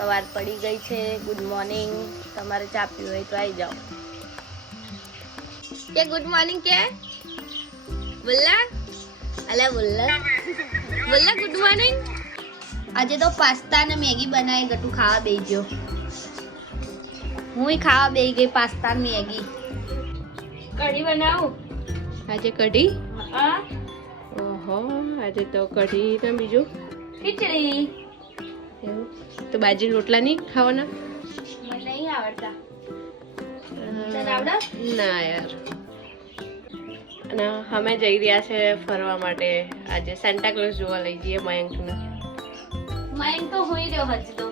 સવાર પડી ગઈ છે. Good morning. તમારે ચા પીવી હોય તો આવી જાઓ. કે ગુડ મોર્નિંગ કે બોલા અલા બોલા બોલા ગુડ મોર્નિંગ. આજે તો પાસ્તા અને મેગી બનાવી ગટુ ખાવા બેસી ગયો. હું ખાવા બેસી ગઈ પાસ્તા મેગી. કઢી બનાવું આજે કઢી. હા ઓહો આજે તો કઢી ને બીજું ખીચડી. એવું તો બાજરી રોટલા નહીં ખાવાના? મને નહીં આવડતા. તને આવડે? ના યાર. અને અમે જઈ રહ્યા છે ફરવા માટે. આજે સેન્ટા ક્લોઝ જોવા લઈ જઈએ મયંકને. મયંક તો હોઈ રહ્યો હજી તો.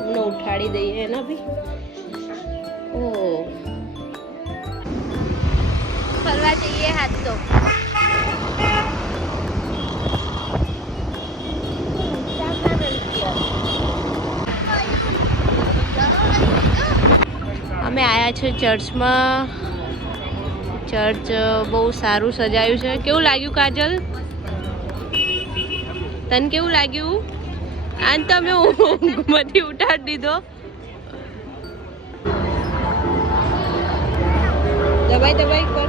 હું ઉઠાડી દઈએ ને ભી. ઓ ફરવા જઈએ હાથ તો. અમે આયા છે ચર્ચમાં. ચર્ચ બહુ સારું સજાયું છે. કેવું લાગ્યું કાજલ? તને કેવું લાગ્યું? આને તમે ઊંઘમાંથી ઉઠાડી દીધો. દબાઈ દબાઈ કર.